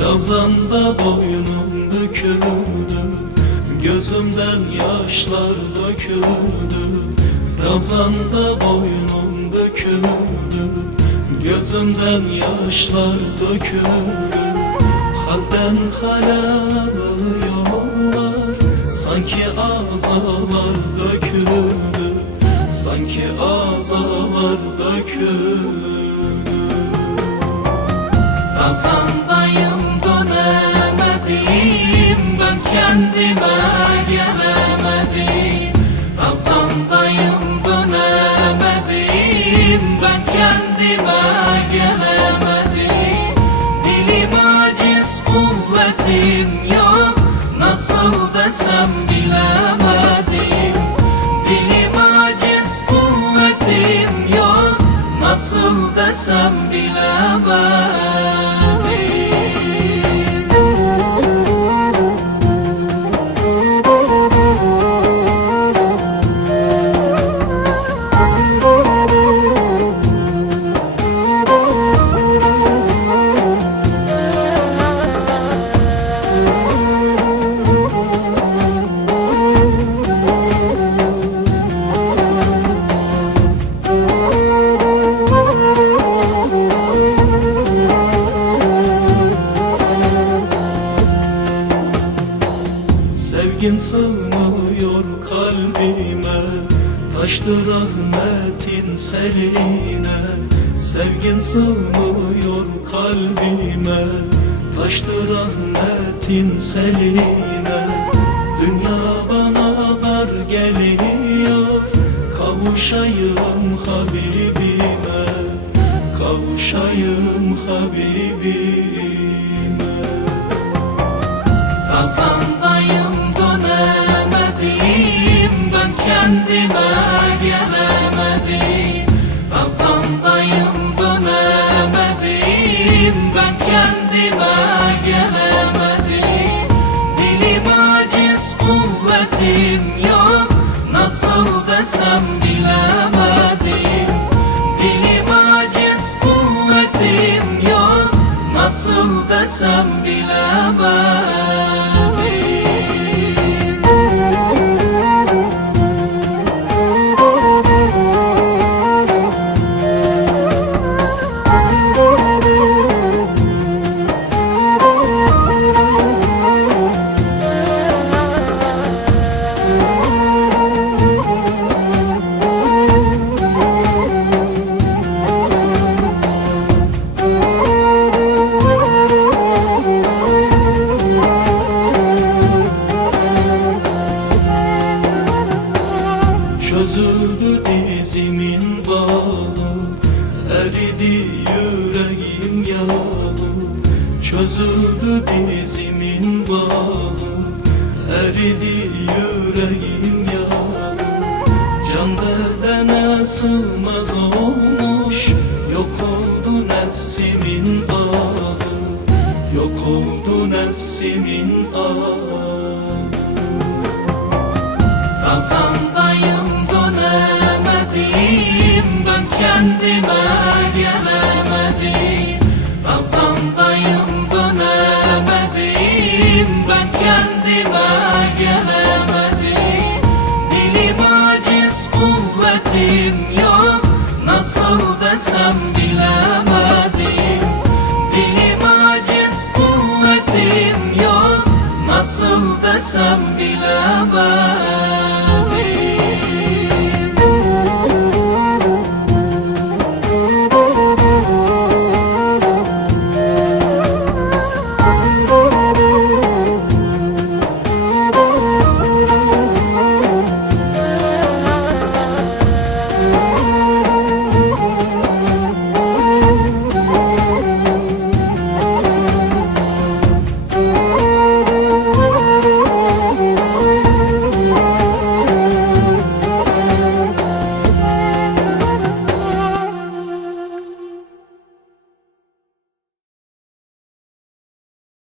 Ramazanda boynum büküldü Gözümden yaşlar döküldü. Ramazanda boynum büküldü Gözümden yaşlar döküldü. Halden hale alıyorlar Sanki azalar döküldü. Sanki azalar döküldü. Ramazandayım dönemedim Ben kendime gelemedim. Dilim aciz yok. Nasıl desem bilemedim. Dilim aciz kuvvetim yok. Nasıl desem bilemedim sığmıyor kalbime. Taştı rahmetin seline Sevgin sığmıyor kalbime. Taştı rahmetin seline Dünya bana dar geliyor. Kavuşayım Habibime Kavuşayım Habibime Nasıl desem bilemedim Çözüldü dizimin bağı Eridi yüreğim yağı. Çözüldü dizimin bağı Eridi yüreğim yağı. Can bedene sığmaz olmuş Yok oldu nefsimin ahı Yok oldu nefsimin ahı Ramazandayım Ben kendime gelemedim. Dilim aciz kuvvetim yok. Nasıl desem bilemedim. Dilim aciz kuvvetim yok. Nasıl desem bilemedim